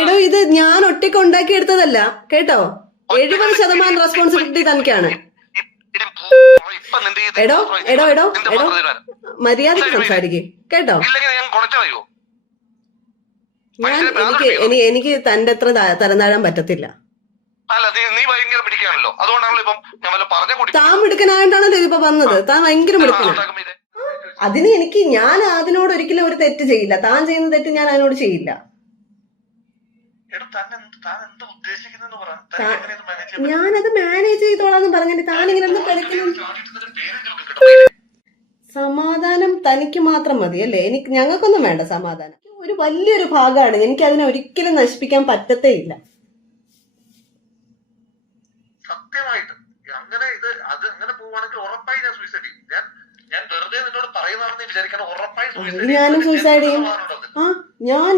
എടോ ഇത് ഞാൻ ഒറ്റയ്ക്ക് ഉണ്ടാക്കി എടുത്തതല്ല കേട്ടോ. 70% റെസ്പോൺസിബിലിറ്റി തനിക്കാണ്. എടോ എടോ എടോ എടോ മര്യാദക്ക് സംസാരിക്കേ കേട്ടോ. എനിക്ക് തന്റെ അത്ര തരം താഴാൻ പറ്റത്തില്ല. താൻ മിടുക്കനായിട്ടാണല്ലോ ഇതിപ്പോ വന്നത്. താൻ ഭയങ്കര മിടുക്കനാണ്. അതിന് ഞാൻ അതിനോട് ഒരിക്കലും ഒരു തെറ്റ് ചെയ്യില്ല. താൻ ചെയ്യുന്ന തെറ്റ് ഞാൻ അതിനോട് ചെയ്യില്ല. ഞാനത് മാനേജ് ചെയ്തോളാന്ന് പറഞ്ഞിട്ട് താൻ ഇങ്ങനെ പഠിക്കണം. സമാധാനം തനിക്ക് മാത്രം മതി അല്ലേ? ഞങ്ങൾക്കൊന്നും വേണ്ട സമാധാനം. ഒരു വലിയൊരു ഭാഗമാണ്. എനിക്ക് അതിനെ ഒരിക്കലും നശിപ്പിക്കാൻ പറ്റത്തേ ഇല്ല. സത്യമായിട്ട് അങ്ങനെ അത് അങ്ങനെ പോവാണെങ്കിൽ ഉറപ്പായി ഞാൻ സൂയിസൈഡ് ചെയ്യും. ഞാൻ വെറുതെ നിന്നോട് പറയുന്നതാണെന്ന് വിചാരിക്കണം. ഉറപ്പായി ഞാനും സൂയിസൈഡ് ചെയ്യും.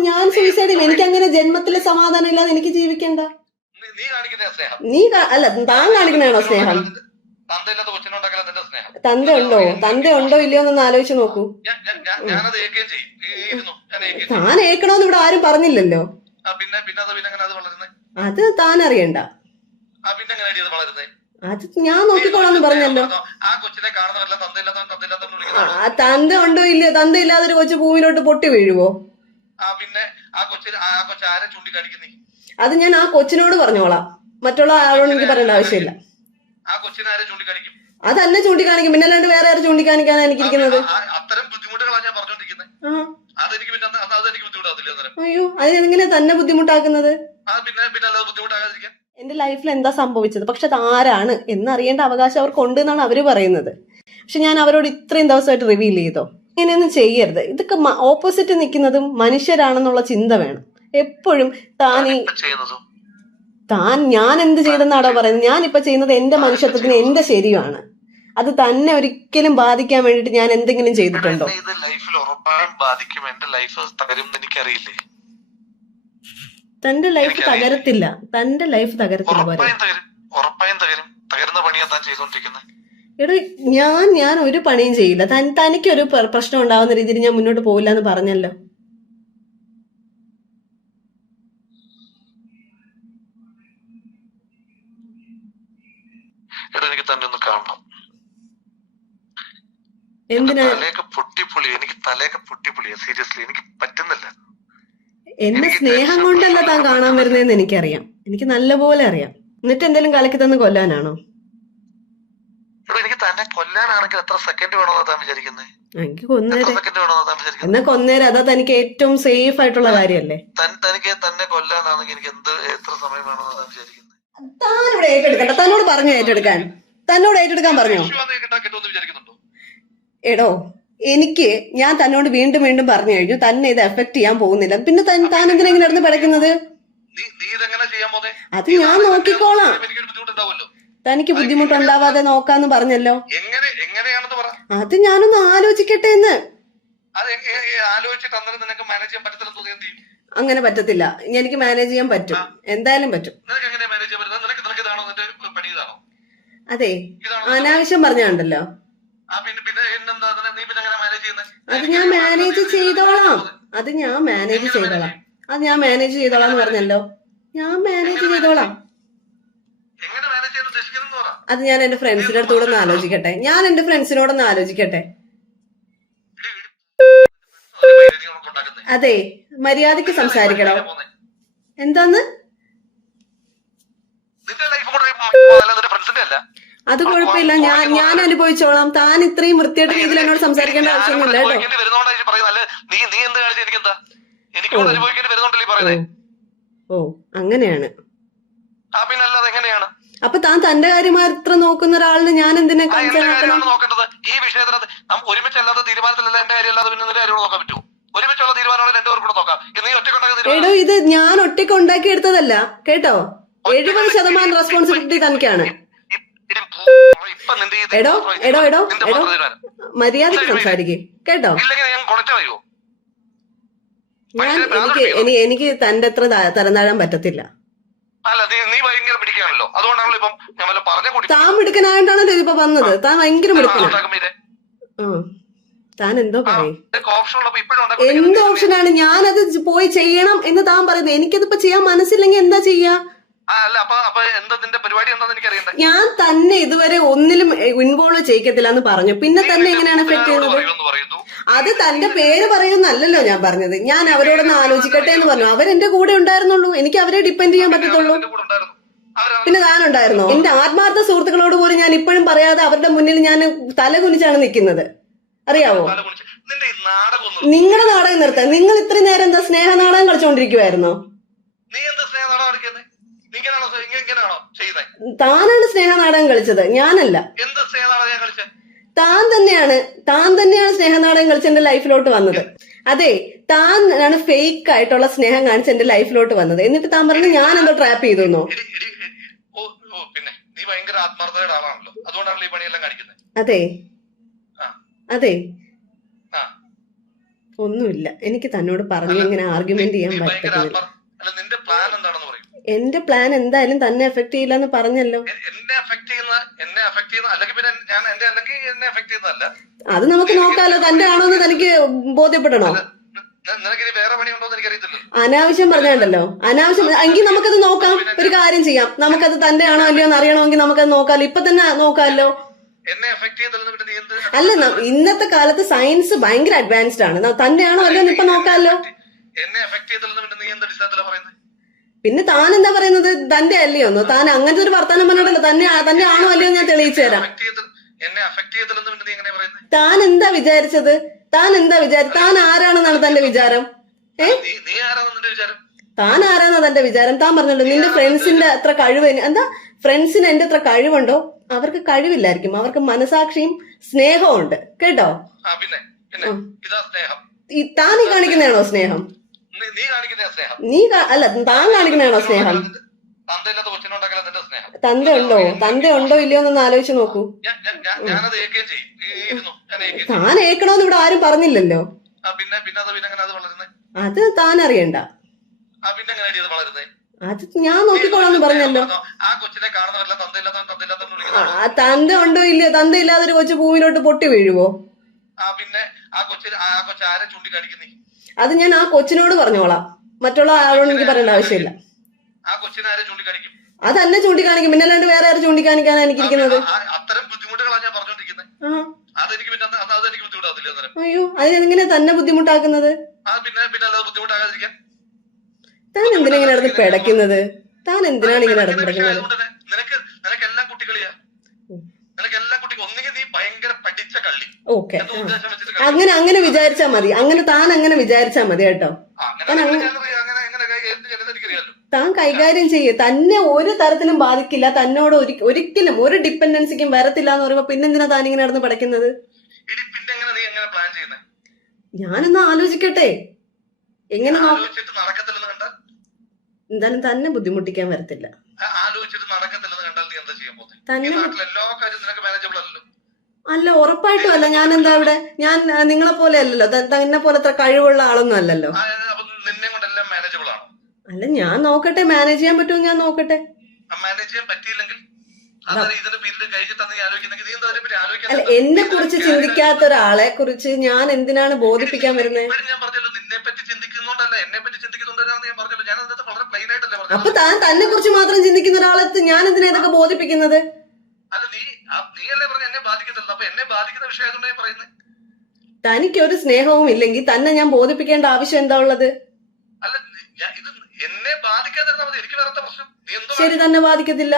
ഞാൻ സൂയിസൈഡ് ചെയ്യും. എനിക്ക് അങ്ങനെ ജന്മത്തിലെ സമാധാനം ഇല്ലാതെ എനിക്ക് ജീവിക്കണ്ട. നീ അല്ല താൻ കാണിക്കണാണോ സ്നേഹം? തന്ത ഉണ്ടോ ഇല്ലയോ എന്നൊന്ന് ആലോചിച്ച് നോക്കൂ. താൻ ഏക്കണോന്ന് ഇവിടെ ആരും പറഞ്ഞില്ലല്ലോ. അത് താൻ അറിയണ്ട. അത് ഞാൻ നോക്കിക്കോളാന്ന് പറഞ്ഞല്ലോ. തന്ത ഉണ്ടോ ഇല്ലയോ? തന്ത ഇല്ലാതെ ഒരു കൊച്ചു ഭൂമിയിലോട്ട് പൊട്ടി വീഴുവോ? അത് ഞാൻ ആ കൊച്ചിനോട് പറഞ്ഞോളാം. മറ്റുള്ള ആളോട് എനിക്ക് പറയേണ്ട ആവശ്യമില്ല. അതന്നെ ചൂണ്ടിക്കാണിക്കും. പിന്നെ അല്ലാണ്ട് വേറെ ആരും ചൂണ്ടിക്കാണിക്കാനാണ് എനിക്കിരിക്കുന്നത്. അയ്യോ അതിനെങ്ങനെ തന്നെ ബുദ്ധിമുട്ടാക്കുന്നത്? എന്റെ ലൈഫിൽ എന്താ സംഭവിച്ചത്? പക്ഷെ അതാരാണ് എന്നറിയേണ്ട അവകാശം അവർക്കുണ്ട് എന്നാണ് അവര് പറയുന്നത്. പക്ഷെ ഞാൻ അവരോട് ഇത്രയും ദിവസമായിട്ട് റിവീൽ ചെയ്തോ? ഇങ്ങനെയൊന്നും ചെയ്യരുത്. ഇതൊക്കെ ഓപ്പോസിറ്റ് നിൽക്കുന്നതും മനുഷ്യരാണെന്നുള്ള ചിന്ത വേണം എപ്പോഴും. ഞാൻ എന്ത് ചെയ്തെന്നാണോ പറയുന്നത്? ഞാനിപ്പോ ചെയ്യുന്നത് എന്റെ മനുഷ്യത്വത്തിന് എന്റെ ശരിയാണ്. അത് തന്നെ ഒരിക്കലും ബാധിക്കാൻ വേണ്ടിട്ട് ഞാൻ എന്തെങ്കിലും ചെയ്തിട്ടുണ്ടോ? തന്റെ ലൈഫ് തകരത്തില്ല. തന്റെ ലൈഫ് തകരത്തില്ല പോലെ. എടോ ഞാൻ ഒരു പണിയും ചെയ്യില്ല. തനിക്കൊരു പ്രശ്നം ഉണ്ടാവുന്ന രീതിയിൽ ഞാൻ മുന്നോട്ട് പോവില്ല എന്ന് പറഞ്ഞല്ലോ. എനിക്ക് തന്നെ ഒന്ന് കാണണം. എന്തിനാ? എനിക്ക് തലയൊക്കെ പൊട്ടിപ്പൊളിയാ. സീരിയസ്ലി എനിക്ക് പറ്റുന്നില്ല. എന്നെ സ്നേഹം കൊണ്ടല്ല താൻ കാണാൻ വരുന്നതെന്ന് എനിക്കറിയാം. എനിക്ക് നല്ലപോലെ അറിയാം. എന്നിട്ട് എന്തെങ്കിലും കലക്കി തന്ന് കൊല്ലാനാണോ? എനിക്ക് തന്നെ കൊല്ലാനാണെങ്കിൽ എത്ര സെക്കൻഡ് വേണമെന്നാ താൻ വിചാരിക്കുന്നത്? എനിക്ക് എന്നാ കൊന്നേരം. അതാ തനിക്ക് ഏറ്റവും സേഫ് ആയിട്ടുള്ള കാര്യല്ലേ? തനിക്ക് തന്നെ കൊല്ലാനാണെങ്കിൽ എനിക്ക് എത്ര സമയം വേണമെന്നാ താൻ വിചാരിക്കുന്നത്? താനിവിടെ ഏറ്റെടുക്കണ്ട. തന്നോട് പറഞ്ഞു ഏറ്റെടുക്കാൻ. തന്നോട് ഏറ്റെടുക്കാൻ പറഞ്ഞോ? എടോ ഞാൻ തന്നോട് വീണ്ടും വീണ്ടും പറഞ്ഞു കഴിഞ്ഞു തന്നെ ഇത് എഫക്ട് ചെയ്യാൻ പോകുന്നില്ല. പിന്നെ താൻ എന്തിനാ ഇങ്ങനെ നടന്ന് പടയ്ക്കുന്നത്? അത് ഞാൻ നോക്കിക്കോളാം. തനിക്ക് ബുദ്ധിമുട്ടുണ്ടാവാതെ നോക്കാന്ന് പറഞ്ഞല്ലോ. അത് ഞാനൊന്ന് ആലോചിക്കട്ടെ എന്ന്. അങ്ങനെ പറ്റത്തില്ല. എനിക്ക് മാനേജ് ചെയ്യാൻ പറ്റും. എന്തായാലും പറ്റും. അതെ അനാവശ്യം പറഞ്ഞുണ്ടല്ലോ. അത് ഞാൻ മാനേജ് ചെയ്തോളാം. അത് ഞാൻ മാനേജ് ചെയ്തോളാം എന്ന് പറഞ്ഞല്ലോ. ഞാൻ മാനേജ് ചെയ്തോളാം. അത് ഞാൻ എന്റെ ഫ്രണ്ട്സിന്റെ അടുത്തൂടെ ആലോചിക്കട്ടെ. അതെ മര്യാദക്ക് സംസാരിക്കണോ? എന്താന്ന്? അത് കുഴപ്പമില്ല. ഞാൻ അനുഭവിച്ചോളാം. താൻ ഇത്രയും വൃത്തിയായിട്ട് രീതിയിൽ എന്നോട് സംസാരിക്കേണ്ട ആവശ്യമൊന്നുമില്ല കേട്ടോ. ഓ അങ്ങനെയാണ്. അപ്പൊ താൻ തന്റെ കാര്യം മാത്രം നോക്കുന്ന ഒരാളിന് ഞാൻ എന്തിനാ കൺസേൺ ആക്കണം? ഈ വിഷയത്തിനകത്ത് ഒരുമിച്ചല്ലാത്ത തീരുമാനത്തിലല്ല എന്റെ കാര്യം അല്ലാതെ പിന്നെ കാര്യം നോക്കാൻ പറ്റുമോ? ഒരുമിച്ചുള്ള തീരുമാനങ്ങൾ രണ്ടുപേർക്കും കൂടെ നോക്കാം. എടോ ഇത് ഞാൻ ഒറ്റയ്ക്ക് ഉണ്ടാക്കി എടുത്തതല്ല കേട്ടോ. 70% റെസ്പോൺസിബിലിറ്റി തനിക്കാണ്. എടോ എടോ എടോ എടോ മര്യാദക്ക് സംസാരിക്കേ കേട്ടോ. എനിക്ക് തന്റെ അത്ര തരം താഴാൻ പറ്റത്തില്ല. താൻ മിടുക്കനായിട്ടാണല്ലോ ഇതിപ്പോ വന്നത്. താൻ ഭയങ്കര മിടുക്കനാണ്. താൻ എന്തോ പറയും. ഓപ്ഷൻ ഉള്ളപ്പോ ഇപ്പോഴും എന്ത് ഓപ്ഷനാണ്? ഞാനത് പോയി ചെയ്യണം എന്ന് താൻ പറയുന്നത്. എനിക്കതിപ്പോ ചെയ്യാൻ മനസ്സില്ലെങ്കിൽ എന്താ ചെയ്യാ? അല്ല അപ്പൊ എന്താ നിന്റെ പരിപാടി എന്താന്ന് എനിക്ക് അറിയണ്ടേ? ഞാൻ തന്നെ ഇതുവരെ ഒന്നിലും ഇൻവോൾവ് ചെയ്യിക്കത്തില്ല എന്ന് പറഞ്ഞു. പിന്നെ തന്നെ എങ്ങനെയാണ് എഫക്ട് ചെയ്യുന്നത്? അത് തന്റെ പേര് പറയുന്നല്ലോ ഞാൻ പറഞ്ഞത്. ഞാൻ അവരോടൊന്ന് ആലോചിക്കട്ടെ എന്ന് പറഞ്ഞു. അവരെന്റെ കൂടെ ഉണ്ടായിരുന്നുള്ളൂ. എനിക്ക് അവരെ ഡിപ്പെൻഡ് ചെയ്യാൻ പറ്റത്തുള്ളൂ. പിന്നെ താനുണ്ടായിരുന്നോ? എന്റെ ആത്മാർത്ഥ സുഹൃത്തുക്കളോട് പോലും ഞാൻ ഇപ്പോഴും പറയാതെ അവരുടെ മുന്നിൽ ഞാൻ തല കുനിച്ചാണ് നിൽക്കുന്നത്. അറിയാവോ? നിങ്ങളുടെ നാടകം നിർത്താൻ. നിങ്ങൾ ഇത്രയും നേരം എന്താ സ്നേഹ നാടകം കളിച്ചോണ്ടിരിക്കുവായിരുന്നോ? താനാണ് സ്നേഹ നാടകം കളിച്ചത്, ഞാനല്ല. താൻ തന്നെയാണ് സ്നേഹ നാടകം കളിച്ച് എന്റെ ലൈഫിലോട്ട് വന്നത്. അതെ, താൻ ആണ് ഫേക്ക് ആയിട്ടുള്ള സ്നേഹം കാണിച്ച് എന്റെ ലൈഫിലോട്ട് വന്നത്. എന്നിട്ട് താൻ പറഞ്ഞു ഞാൻ എന്തോ ട്രാപ്പ് ചെയ്തു. അതെ അതെ, ഒന്നുമില്ല. എനിക്ക് തന്നോട് പറഞ്ഞു ഇങ്ങനെ ആർഗ്യുമെന്റ് ചെയ്യാൻ പറ്റത്തില്ല. എന്റെ പ്ലാൻ എന്തായാലും തന്നെ എഫക്ട് ചെയ്യില്ല എന്ന് പറഞ്ഞല്ലോ. അത് നമുക്ക് നോക്കാലോ. തന്റെ ആണോ എന്ന് തനിക്ക് ബോധ്യപ്പെടണോ? അനാവശ്യം പറഞ്ഞാണ്ടല്ലോ, അനാവശ്യം. എങ്കിൽ നമുക്കത് നോക്കാം. ഒരു കാര്യം ചെയ്യാം, നമുക്കത് തന്റെ ആണോ അല്ലയോ എന്ന് അറിയണമെങ്കിൽ നമുക്കത് നോക്കാലോ. ഇപ്പൊ തന്നെ നോക്കാമല്ലോ. അല്ല, ഇന്നത്തെ കാലത്ത് സയൻസ് ഭയങ്കര അഡ്വാൻസ്ഡ് ആണ്. തന്നെയാണോ അല്ലയോ എന്ന് ഇപ്പൊ നോക്കാമല്ലോ. പിന്നെ താൻ എന്താ പറയുന്നത്? തന്റെ അല്ലയോന്നോ? താൻ അങ്ങനത്തെ ഒരു വർത്താനം പറഞ്ഞിട്ടല്ലോ. തന്നെ ആണോ അല്ലയോ ഞാൻ തെളിയിച്ചു തരാം. താൻ എന്താ വിചാരിച്ചത്? താൻ ആരാണെന്നാണ് തന്റെ വിചാരം? താൻ ആരാന്നാ തന്റെ വിചാരം? താൻ പറഞ്ഞല്ലോ നിന്റെ ഫ്രണ്ട്സിന്റെ അത്ര കഴിവ്. എന്താ ഫ്രണ്ട്സിന് എന്റെ അത്ര കഴിവുണ്ടോ? അവർക്ക് കഴിവില്ലായിരിക്കും. അവർക്ക് മനസാക്ഷിയും സ്നേഹവും ഉണ്ട്. കേട്ടോ? താൻ ഈ കാണിക്കുന്നതാണോ സ്നേഹം? അല്ല, താൻ കാണിക്കുന്നതാണോ സ്നേഹം? തന്ത ഉണ്ടോ ഇല്ലയോ എന്നൊന്ന് ആലോചിച്ച് നോക്കൂ. താൻ ഏക്കണോന്ന് ഇവിടെ ആരും പറഞ്ഞില്ലല്ലോ. അത് താൻ അറിയണ്ട. അത് ഞാൻ നോക്കിക്കോളാന്ന് പറഞ്ഞല്ലോ. തന്ത ഉണ്ടോ ഇല്ലയോ? തന്ത ഇല്ലാതെ ഒരു കൊച്ചു ഭൂമിയിലോട്ട് പൊട്ടി വീഴുവോ? അത് ഞാൻ ആ കൊച്ചിനോട് പറഞ്ഞോളാം. മറ്റുള്ള ആളോട് എനിക്ക് പറയേണ്ട ആവശ്യമില്ല. അത് എന്നെ ചൂണ്ടിക്കാണിക്കും. പിന്നെ അല്ലാണ്ട് വേറെ ആരും ചൂണ്ടിക്കാണിക്കാനാണ് എനിക്കിരിക്കുന്നത്. അയ്യോ, അതിനെങ്ങനെ തന്നെ ബുദ്ധിമുട്ടാക്കുന്നത്? താൻ എന്തിനാ ഇങ്ങനെ നടന്ന് പിടയ്ക്കുന്നത്? താൻ എന്തിനാണ് ഇങ്ങനെ നടന്ന് പിടയ്ക്കുന്നത്? ഓക്കെ, അങ്ങനെ വിചാരിച്ചാ മതി. താൻ അങ്ങനെ വിചാരിച്ചാ മതി കേട്ടോ. താൻ കൈകാര്യം ചെയ്യേ. തന്നെ ഒരു തരത്തിലും ബാധിക്കില്ല. തന്നോട് ഒരിക്കലും ഒരു ഡിപ്പെൻഡൻസിക്കും വരത്തില്ല എന്ന് പറയുമ്പോ പിന്നെന്തിനാ താൻ ഇങ്ങനെ നടന്ന് പഠിക്കുന്നത്? ഞാനൊന്ന് ആലോചിക്കട്ടെ. എങ്ങനെ എന്തായാലും തന്നെ ബുദ്ധിമുട്ടിക്കാൻ വരത്തില്ല. അല്ല, ഉറപ്പായിട്ടും അല്ല. ഞാൻ എന്താ ഇവിടെ? ഞാൻ നിങ്ങളെ പോലെ അല്ലല്ലോ. തന്നെ പോലത്തെ കഴിവുള്ള ആളൊന്നും അല്ലല്ലോ. അല്ല, ഞാൻ നോക്കട്ടെ. മാനേജ് ചെയ്യാൻ പറ്റുമോ? ഞാൻ നോക്കട്ടെ. അല്ല, എന്നെ കുറിച്ച് ചിന്തിക്കാത്ത ഒരാളെ കുറിച്ച് ഞാൻ എന്തിനാണ് ബോധിപ്പിക്കാൻ വരുന്നത്? അപ്പൊ താൻ തന്നെ കുറിച്ച് മാത്രം ചിന്തിക്കുന്ന ഒരാളെ ഞാൻ എന്തിനാ ഇതൊക്കെ ബോധിപ്പിക്കുന്നത്? തനിക്കൊരു സ്നേഹവും ഇല്ലെങ്കിൽ തന്നെ ഞാൻ ബോധിപ്പിക്കേണ്ട ആവശ്യം എന്താ ഉള്ളത്? ശരി, തന്നെ ബാധിക്കത്തില്ല.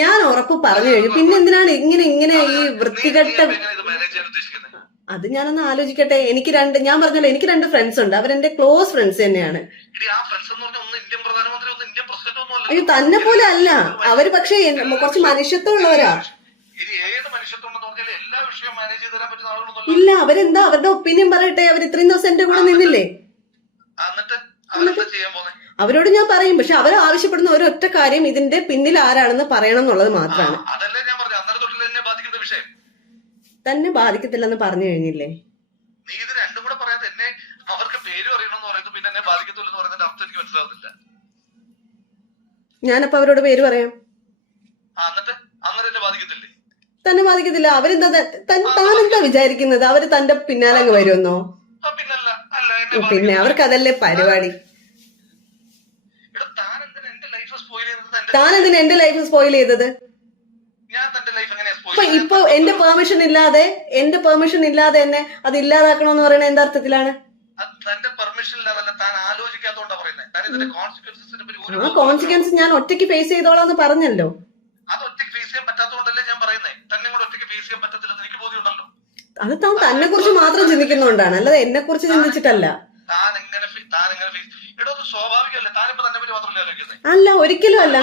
ഞാൻ ഉറപ്പ് പറഞ്ഞു കഴിഞ്ഞു. പിന്നെ എന്തിനാണ് ഇങ്ങനെ ഈ വൃത്തികെട്ട? അത് ഞാനൊന്ന് ആലോചിക്കട്ടെ. ഞാൻ പറഞ്ഞല്ലോ, എനിക്ക് 2 ഫ്രണ്ട്സ് ഉണ്ട്. അവരെന്റെ ക്ലോസ് ഫ്രണ്ട്സ് തന്നെയാണ്. അയ്യോ, തന്നെ പോലെ അല്ല അവര്. പക്ഷെ കുറച്ച് മനുഷ്യത്വം ഉള്ളവരാ. ഇല്ല, അവരെന്താ അവരുടെ ഒപ്പീനിയൻ പറയട്ടെ. അവർ ഇത്രയും ദിവസം എന്റെ കൂടെ നിന്നില്ലേ? അവരോട് ഞാൻ പറയും. പക്ഷെ അവർ ആവശ്യപ്പെടുന്ന ഒരൊറ്റ കാര്യം, ഇതിന്റെ പിന്നിൽ ആരാണെന്ന് പറയണം എന്നുള്ളത് മാത്രമാണ്. തന്നെ ബാധിക്കത്തില്ലെന്ന് പറഞ്ഞു കഴിഞ്ഞില്ലേ? ഞാനപ്പോ അവരോട് പേര് പറയാം. തന്നെ ബാധിക്കത്തില്ല. അവരെന്താ താനെന്താ വിചാരിക്കുന്നത്? അവര് തന്റെ പിന്നാലെ അങ്ങ് വരുമെന്നോ? പിന്നല്ല, അല്ല എന്നെ പിന്നെ അവർക്ക് അതല്ലേ പരിപാടി. എടാ താൻ എന്തിനാ എന്റെ ലൈഫ് സ്പോയിൽ ചെയ്തത്? താൻ എന്തിനാ എന്റെ ലൈഫ് സ്പോയിൽ ചെയ്തത്? ഞാൻ തന്റെ ലൈഫ് എങ്ങനെയാ ഇപ്പൊ സ്പോയിൽ ഇപ്പൊ എന്റെ പെർമിഷൻ ഇല്ലാതെ തന്നെ അത് ഇല്ലാതാക്കണമെന്ന് പറയുന്നത് എന്താ അർത്ഥത്തിലാണ്? തന്റെ പെർമിഷൻ ഇല്ലാതല്ല, താൻ ആലോചിക്കാത്തോണ്ടാ പറയുന്നത്. താൻ ഇതിന്റെ കോൺസിക്വൻസിനെ പറ്റി ഒരു ആ കോൺസിക്വൻസ് ഞാൻ ഒറ്റയ്ക്ക് ഫേസ് ചെയ്തോളാന്ന് പറഞ്ഞല്ലോ. അത് ഒറ്റയ്ക്ക് ഫേസ് ചെയ്യാൻ പറ്റാത്തതുകൊണ്ടല്ലേ ഞാൻ പറയുന്നത്. തന്നെ കൂടെ ഒറ്റയ്ക്ക് ഫേസ് ചെയ്യാൻ പറ്റത്തില്ലെന്ന് എനിക്ക് ബോധ്യമുണ്ടല്ലോ. അത് താൻ തന്നെ കുറിച്ച് മാത്രം ചിന്തിക്കുന്നോണ്ടാണ്, അല്ലാതെ എന്നെ കുറിച്ച് ചിന്തിച്ചിട്ടല്ല. താൻ എങ്ങനെ ഫേസ് എടോ അത് സ്വാഭാവികമല്ലേ. താനിപ്പോ തന്നെ പറ്റി മാത്രമല്ലേ ആലോചിക്കുന്നത്? അല്ല, ഒരിക്കലുമല്ല.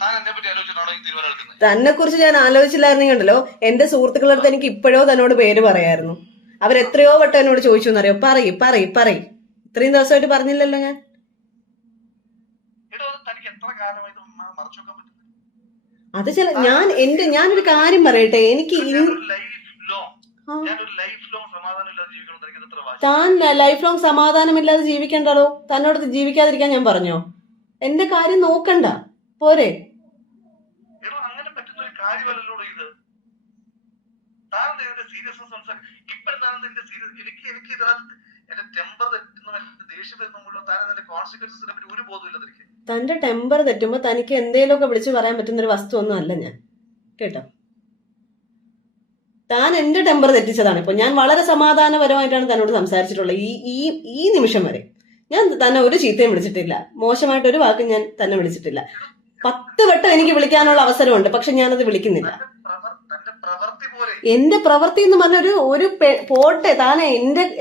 താൻ എന്നെ പറ്റി ആലോചിച്ചിട്ടാണോ ഈ തീരുമാനം എടുക്കുന്നത്? തന്നെ കുറിച്ച് ഞാൻ ആലോചിച്ചില്ലായിരുന്നു കണ്ടല്ലോ. എന്റെ സുഹൃത്തുക്കളുടെ അടുത്ത് എനിക്ക് ഇപ്പോഴോ തന്നോട് പേര് പറയായിരുന്നു. അവരെത്രയോ വട്ടം എന്നോട് ചോദിച്ചു എന്നറിയോ. പറയ്. ഇത്രയും ദിവസമായിട്ട് പറഞ്ഞില്ലല്ലോ ഞാൻ. എടോ അത് തനിക്ക് എത്ര കാലമായിട്ട് മറച്ചു വെക്കാൻ പറ്റും? അത് ഞാനൊരു കാര്യം പറയട്ടെ. എനിക്ക് ഞാനൊരു ലൈഫ് ലോങ് സമാധാനം ഇല്ലാതെ ജീവിക്കണം. തനിക്ക് എത്ര വാശി? താൻ ലൈഫ് ലോങ് സമാധാനമില്ലാതെ ജീവിക്കണ്ടോ? തന്നോട് ജീവിക്കാതിരിക്കാൻ ഞാൻ പറഞ്ഞോ? എന്റെ കാര്യം നോക്കണ്ട പോരെ? എടോ അങ്ങനെ പറ്റുന്ന ഒരു കാര്യമല്ലല്ലോ ഇത്. താൻ ഇതിന്റെ സീരിയസ്നെസ് സംസാരിക്കും. ഇപ്പോഴും താൻ ഇതിന്റെ സീരിയസ് എനിക്ക് ഇതിനകത്ത് എന്റെ ടെമ്പർ തെറ്റുന്ന ദേഷ്യം വരുന്നുള്ളൂ. താൻ അതിന്റെ കോൺസിക്വൻസിനെ പറ്റി ഒരു ബോധമില്ല തനിക്ക്. തന്റെ ടെമ്പർ തെറ്റുമ്പോ തനിക്ക് എന്തേലുമൊക്കെ വിളിച്ചു പറയാൻ പറ്റുന്ന ഒരു വസ്തു ഒന്നും അല്ല ഞാൻ, കേട്ടോ. താൻ എന്റെ ടെമ്പർ തെറ്റിച്ചതാണ്. ഇപ്പൊ ഞാൻ വളരെ സമാധാനപരമായിട്ടാണ് തന്നോട് സംസാരിച്ചിട്ടുള്ളത് ഈ നിമിഷം വരെ. ഞാൻ തന്നെ ഒരു ചീത്തയും വിളിച്ചിട്ടില്ല, മോശമായിട്ട് ഒരു വാക്കും ഞാൻ തന്നെ വിളിച്ചിട്ടില്ല. 10 വട്ടം എനിക്ക് വിളിക്കാനുള്ള അവസരമുണ്ട്, പക്ഷെ ഞാനത് വിളിക്കുന്നില്ല. എന്റെ പ്രവൃത്തി എന്ന് പറഞ്ഞ ഒരു പോട്ടെ, താൻ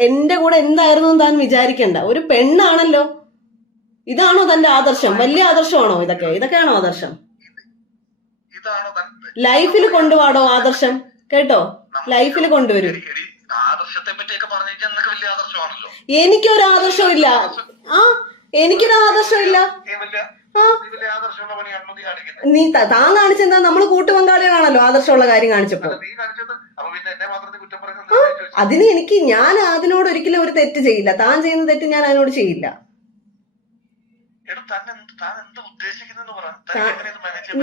എന്റെ കൂടെ എന്തായിരുന്നു എന്ന് താൻ വിചാരിക്കണ്ട. ഒരു പെണ്ണാണല്ലോ. ഇതാണോ തന്റെ ആദർശം? വലിയ ആദർശമാണോ ഇതൊക്കെയാണോ ആദർശം? ലൈഫിൽ കൊണ്ടുപോടോ ആദർശം, കേട്ടോ. ലൈഫിൽ കൊണ്ടുവരൂ. ആദർശത്തെ പറ്റിയൊക്കെ പറഞ്ഞാൽ വലിയ ആദർശമാണല്ലോ. എനിക്കൊരു ആദർശവും ഇല്ല. നീ താൻ കാണിച്ചെന്താ? നമ്മള് കൂട്ടുപങ്കാളികളാണല്ലോ ആദർശമുള്ള കാര്യം കാണിച്ചപ്പോ. അതിന് ഞാൻ അതിനോട് ഒരിക്കലും ഒരു തെറ്റ് ചെയ്യില്ല. താൻ ചെയ്യുന്ന തെറ്റ് ഞാൻ അതിനോട് ചെയ്യില്ല.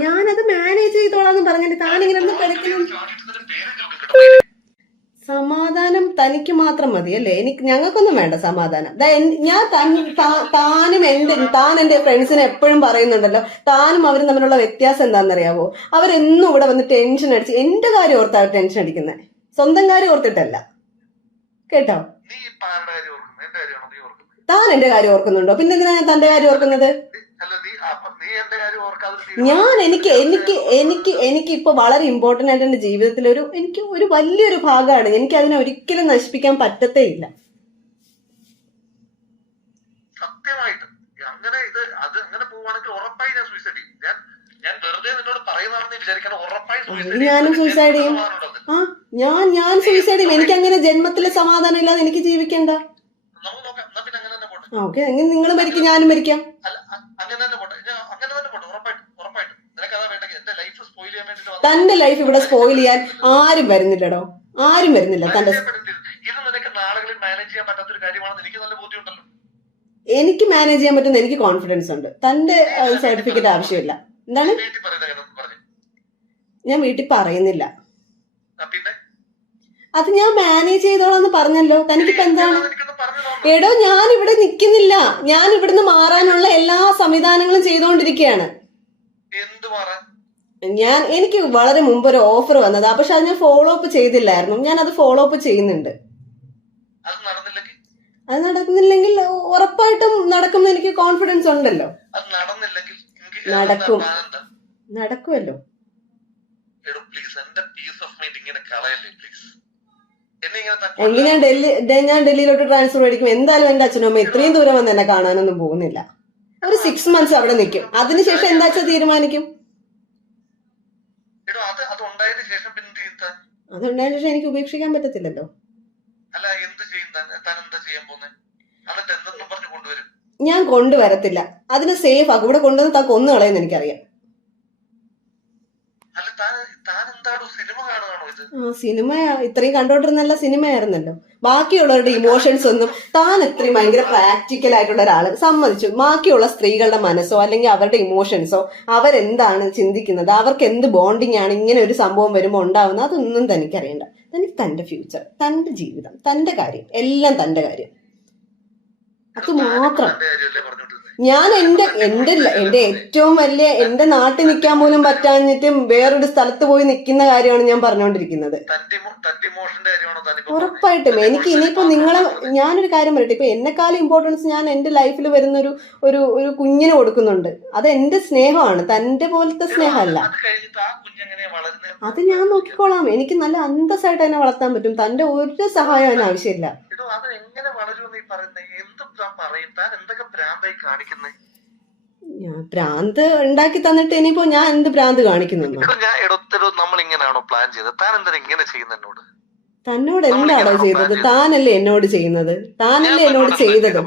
ഞാനത് മാനേജ് ചെയ്തോളാന്ന് പറഞ്ഞിട്ട് താനിങ്ങനെ ഒന്ന് കളിക്കണം. സമാധാനം തനിക്ക് മാത്രം മതി അല്ലേ? ഞങ്ങൾക്കൊന്നും വേണ്ട സമാധാനം. താൻ എന്റെ ഫ്രണ്ട്സിനെ എപ്പോഴും പറയുന്നുണ്ടല്ലോ, താനും അവരും തമ്മിലുള്ള വ്യത്യാസം എന്താണെന്നറിയാവോ? അവരെന്നും ഇവിടെ വന്ന് ടെൻഷൻ അടിച്ച് എന്റെ കാര്യം ഓർത്താ അവർ ടെൻഷൻ അടിക്കുന്നത്, സ്വന്തം കാര്യം ഓർത്തിട്ടല്ല, കേട്ടോ. താൻ എന്റെ കാര്യം ഓർക്കുന്നുണ്ടോ? പിന്നെ എന്തിനാ ഞാൻ തന്റെ കാര്യം ഓർക്കുന്നത്? എനിക്ക് ഇപ്പൊ വളരെ ഇമ്പോർട്ടന്റ് ആയിട്ട് എന്റെ ജീവിതത്തിൽ എനിക്ക് ഒരു വലിയൊരു ഭാഗമാണ്. എനിക്ക് അതിനെ ഒരിക്കലും നശിപ്പിക്കാൻ പറ്റത്തേ ഇല്ല. സത്യമായിട്ടും അങ്ങനെ അങ്ങനെ പോവാണെങ്കിൽ ഉറപ്പായി ഞാൻ സൂയിസൈഡ് ചെയ്യും. ഞാൻ വെറുതെ നിന്നോട് പറയുന്നതാണെന്ന് വിചാരിക്കണം. ഉറപ്പായി ഞാനും സൂയിസൈഡ് ചെയ്യും. ഞാൻ സൂയിസൈഡ് ചെയ്യും. എനിക്ക് അങ്ങനെ ജന്മത്തിലെ സമാധാനം ഇല്ലാതെ എനിക്ക് ജീവിക്കണ്ട. ഓക്കെ, എങ്ങനെ നിങ്ങൾ മരിക്കും, ഞാനും മരിക്കാം. തന്റെ ലൈഫ് ഇവിടെ സ്പോയിൽ ചെയ്യാൻ ആരും വരുന്നില്ലടോ, ആരും വരുന്നില്ല. എനിക്ക് മാനേജ് ചെയ്യാൻ പറ്റുന്ന എനിക്ക് കോൺഫിഡൻസ് ഉണ്ട്. തന്റെ സർട്ടിഫിക്കറ്റ് ആവശ്യമില്ല. എന്താണ്? ഞാൻ വീട്ടിൽ പറയുന്നില്ല. അത് ഞാൻ മാനേജ് ചെയ്തോളാന്ന് പറഞ്ഞല്ലോ. തനിക്കിപ്പോ എന്താണ്? എടോ, ഞാൻ ഇവിടെ നിൽക്കുന്നില്ല. ഞാൻ ഇവിടുന്ന് മാറാനുള്ള എല്ലാ സംവിധാനങ്ങളും ചെയ്തുകൊണ്ടിരിക്കുകയാണ്. എനിക്ക് വളരെ മുമ്പ് ഒരു ഓഫർ വന്നതാ, പക്ഷെ അത് ഞാൻ ഫോളോ അപ്പ് ചെയ്തില്ലായിരുന്നു. ഞാൻ അത് ഫോളോ അപ്പ് ചെയ്യുന്നുണ്ട്. അത് നടക്കുന്നില്ലെങ്കിൽ ഉറപ്പായിട്ടും നടക്കുമെന്ന് എനിക്ക് കോൺഫിഡൻസ് ഉണ്ടല്ലോ. നടക്കുമല്ലോ. ഞാൻ ഡൽഹിയിലോട്ട് ട്രാൻസ്ഫർ മേടിക്കും. എന്തായാലും എന്റെ അച്ഛനും അമ്മ ഇത്രയും ദൂരം വന്ന് എന്നെ കാണാനൊന്നും പോകുന്നില്ല. ഒരു 6 months അവിടെ നിൽക്കും. അതിനുശേഷം എന്താ വെച്ചാൽ തീരുമാനിക്കും. അതുണ്ടായതിനു ശേഷം എനിക്ക് ഉപേക്ഷിക്കാൻ പറ്റത്തില്ലല്ലോ. ഞാൻ കൊണ്ടുവരത്തില്ല. അതിന് സേഫ് ആക്കും. ഇവിടെ കൊണ്ടുവന്ന് താൻ കൊന്നു കളയെന്ന് എനിക്കറിയാം. ഇത്? സിനിമ ഇത്രയും കണ്ടോണ്ടിരുന്നല്ല സിനിമയായിരുന്നല്ലോ. ബാക്കിയുള്ളവരുടെ ഇമോഷൻസ് ഒന്നും താൻ ഇത്രയും ഭയങ്കര പ്രാക്ടിക്കൽ ആയിട്ടുള്ള ഒരാള് സമ്മതിച്ചു. ബാക്കിയുള്ള സ്ത്രീകളുടെ മനസ്സോ അല്ലെങ്കിൽ അവരുടെ ഇമോഷൻസോ അവരെന്താണ് ചിന്തിക്കുന്നത്, അവർക്ക് എന്ത് ബോണ്ടിങ് ആണ് ഇങ്ങനെ ഒരു സംഭവം വരുമ്പോൾ ഉണ്ടാവുന്നത്, അതൊന്നും തനിക്കറിയണ്ട. തനിക്ക് തന്റെ ഫ്യൂച്ചർ, തന്റെ ജീവിതം, തന്റെ കാര്യം, എല്ലാം തന്റെ കാര്യം, അത് മാത്രം. തന്റെ കാര്യമല്ലേ പറഞ്ഞോണ്ടിരുന്നത്? ഞാൻ എന്റെ ഏറ്റവും വലിയ എന്റെ നാട്ടിൽ നിൽക്കാൻ പോലും പറ്റാഞ്ഞിട്ട് വേറൊരു സ്ഥലത്ത് പോയി നിൽക്കുന്ന കാര്യമാണ് ഞാൻ പറഞ്ഞുകൊണ്ടിരിക്കുന്നത്. തന്റെ ഇമോഷന്റെ കാര്യമാണോ താനിപ്പോ ഉറപ്പായിട്ടും എനിക്ക് ഇനിയിപ്പോ നിങ്ങളെ ഞാനൊരു കാര്യം പറയട്ടെ, ഇപ്പൊ എന്നെക്കാളും ഇമ്പോർട്ടൻസ് ഞാൻ എന്റെ ലൈഫിൽ വരുന്ന ഒരു കുഞ്ഞിന് കൊടുക്കുന്നുണ്ട്. അത് എന്റെ സ്നേഹമാണ്, തന്റെ പോലത്തെ സ്നേഹമല്ല. അത് കഴിഞ്ഞിട്ട് ആ കുഞ്ഞെങ്ങനെയാ വളരുന്നത്? അത് ഞാൻ നോക്കിക്കോളാം. എനിക്ക് നല്ല അന്തസ്സായിട്ട് അതിനെ വളർത്താൻ പറ്റും. തന്റെ ഒരു സഹായം അതിന് ആവശ്യമില്ല. എടോ അത് എങ്ങനെ വളരുമെന്ന് ഈ പറയുന്നത്? എന്ത് താൻ പറയും? താൻ എന്തൊക്കെ ഭ്രാന്തായി കാണിക്കുന്നത്? ഞാൻ ഭ്രാന്ത് ഉണ്ടാക്കി തന്നിട്ട് ഇനിയിപ്പോ ഞാൻ എന്ത് ഭ്രാന്ത് കാണിക്കുന്നു? എടോ നമ്മൾ ഇങ്ങനെയാണോ പ്ലാൻ ചെയ്തത്? താൻ എന്തിനാ ഇങ്ങനെ ചെയ്യുന്ന എന്നോട്? തന്നോട് എന്താണോ ചെയ്തത്? താനല്ലേ എന്നോട് ചെയ്യുന്നത്, താനല്ലേ എന്നോട് ചെയ്തത്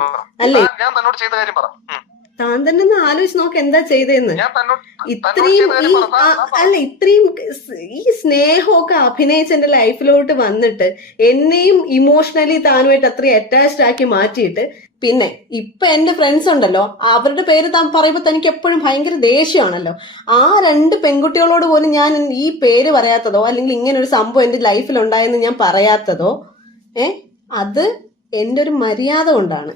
അല്ലേ? ഞാൻ തന്നോട് ചെയ്ത കാര്യം പറ. താൻ തന്നെ ഒന്ന് ആലോചിച്ച് നോക്ക് എന്താ ചെയ്തതെന്ന്. ഞാൻ തന്നോട് ഇത്രയും ഇത്രയും ഈ സ്നേഹമൊക്കെ അഭിനയിച്ച് എന്റെ ലൈഫിലോട്ട് വന്നിട്ട് എന്നെയും ഇമോഷണലി താനുമായിട്ട് അത്രയും അറ്റാച്ച്ഡ് ആക്കി മാറ്റിയിട്ട് പിന്നെ ഇപ്പൊ എന്റെ ഫ്രണ്ട്സ് ഉണ്ടല്ലോ, അവരുടെ പേര് താൻ പറയുമ്പോ തനിക്ക് എപ്പോഴും ഭയങ്കര ദേഷ്യമാണല്ലോ. ആ 2 പെൺകുട്ടികളോട് പോലും ഞാൻ ഈ പേര് പറയാത്തതോ അല്ലെങ്കിൽ ഇങ്ങനെ ഒരു സംഭവം എന്റെ ലൈഫിൽ ഉണ്ടായെന്ന് ഞാൻ പറയാത്തതോ അത് എന്റെ ഒരു മര്യാദ കൊണ്ടാണ്.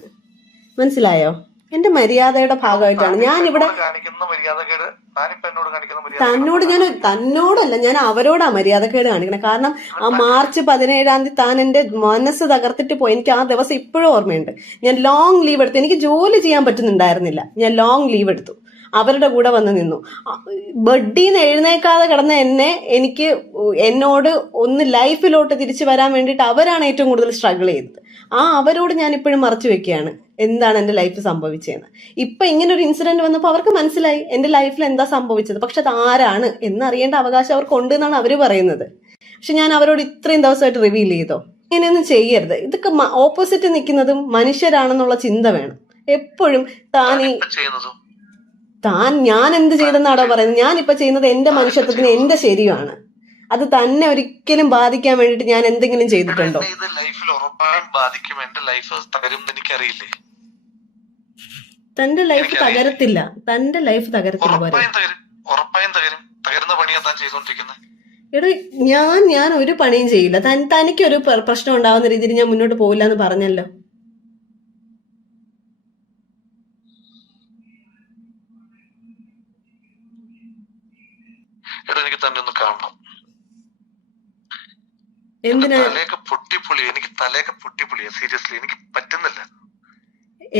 മനസ്സിലായോ? എന്റെ മര്യാദയുടെ ഭാഗമായിട്ടാണ് ഞാൻ ഇവിടെ തന്നോടല്ല, ഞാൻ അവരോടാ മര്യാദക്കേട് കാണിക്കണം. കാരണം ആ മാർച്ച് 17-ാം തീയതി താൻ എന്റെ മനസ്സ് തകർത്തിട്ട് പോയി. എനിക്ക് ആ ദിവസം ഇപ്പോഴും ഓർമ്മയുണ്ട്. ഞാൻ ലോങ് ലീവ് എടുത്തു. എനിക്ക് ജോലി ചെയ്യാൻ പറ്റുന്നുണ്ടായിരുന്നില്ല. ഞാൻ ലോങ് ലീവ് എടുത്തു, അവരുടെ കൂടെ വന്ന് നിന്നു. ബെഡിന്ന് എഴുന്നേക്കാതെ കിടന്ന എനിക്ക് എന്നോട് ഒന്ന് ലൈഫിലോട്ട് തിരിച്ചു വരാൻ വേണ്ടിയിട്ട് അവരാണ് ഏറ്റവും കൂടുതൽ സ്ട്രഗിൾ ചെയ്തത്. അവരോട് ഞാൻ ഇപ്പോഴും മറച്ചു വെക്കുകയാണ് എന്താണ് എന്റെ ലൈഫ് സംഭവിച്ചതെന്ന്. ഇപ്പൊ ഇങ്ങനെ ഒരു ഇൻസിഡന്റ് വന്നപ്പോൾ അവർക്ക് മനസ്സിലായി എന്റെ ലൈഫിൽ എന്താ സംഭവിച്ചത്. പക്ഷെ അത് ആരാണ് എന്നറിയേണ്ട അവകാശം അവർക്ക് ഉണ്ട് എന്നാണ് അവര് പറയുന്നത്. പക്ഷെ ഞാൻ അവരോട് ഇത്രയും ദിവസമായിട്ട് റിവീൽ ചെയ്തോ? ഇങ്ങനെയൊന്നും ചെയ്യരുത്. ഇതൊക്കെ ഓപ്പോസിറ്റ് നിൽക്കുന്നതും മനുഷ്യരാണെന്നുള്ള ചിന്ത വേണം എപ്പോഴും. ഞാൻ എന്ത് ചെയ്തെന്നാണോ പറയുന്നത്? ഞാൻ ഇപ്പൊ ചെയ്യുന്നത് എന്റെ മനുഷ്യത്വത്തിന് എന്റെ ശരിയാണ്. അത് തന്നെ ഒരിക്കലും ബാധിക്കാൻ വേണ്ടിട്ട് ഞാൻ എന്തെങ്കിലും ചെയ്തിട്ടുണ്ടോ? തന്റെ ലൈഫ് തകരത്തില്ല, തന്റെ ലൈഫ് തകരത്തില്ല. എടോ ഞാൻ ഒരു പണിയും ചെയ്യില്ല. തനിക്കൊരു പ്രശ്നം ഉണ്ടാവുന്ന രീതിയിൽ ഞാൻ മുന്നോട്ട് പോകില്ല എന്ന് പറഞ്ഞല്ലോ. എനിക്ക് തന്നെ ഒന്ന് കാണണം. എന്തിനാ? എനിക്ക് തലയൊക്കെ പൊട്ടിപ്പൊളിയാ. സീരിയസ്ലി എനിക്ക് പറ്റുന്നില്ല.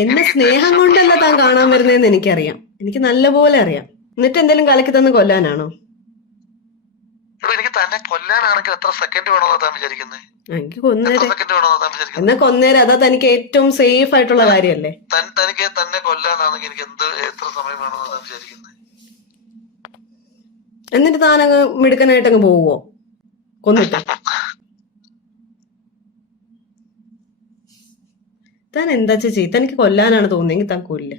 എന്നെ സ്നേഹം കൊണ്ടല്ല താൻ കാണാൻ വരുന്നതെന്ന് എനിക്കറിയാം, എനിക്ക് നല്ലപോലെ അറിയാം. എന്നിട്ട് എന്തെങ്കിലും കലക്കി തന്ന് കൊല്ലാനാണോ? എനിക്ക് തന്നെ കൊല്ലാനാണെങ്കിൽ എത്ര സെക്കൻഡ് വേണമെന്നാ താൻ വിചാരിക്കുന്നത്? എനിക്ക് കൊന്നേരെ. എന്നാ കൊന്നേരെ, അതാ തനിക്ക് ഏറ്റവും സേഫ് ആയിട്ടുള്ള കാര്യല്ലേ? തനിക്ക് തന്നെ കൊല്ലാനാണെങ്കിൽ എനിക്ക് എത്ര സമയം വേണമെന്നാ താൻ വിചാരിക്കുന്നത്? എന്നിട്ട് താനങ്ങ് മിടുക്കനായിട്ടങ്ങ് പോവോ കൊന്നിട്ട്? താൻ എന്താ ചെയ്യ? തനിക്ക് കൊല്ലാനാണ് തോന്നിയെങ്കിൽ താൻ കൊല്ല.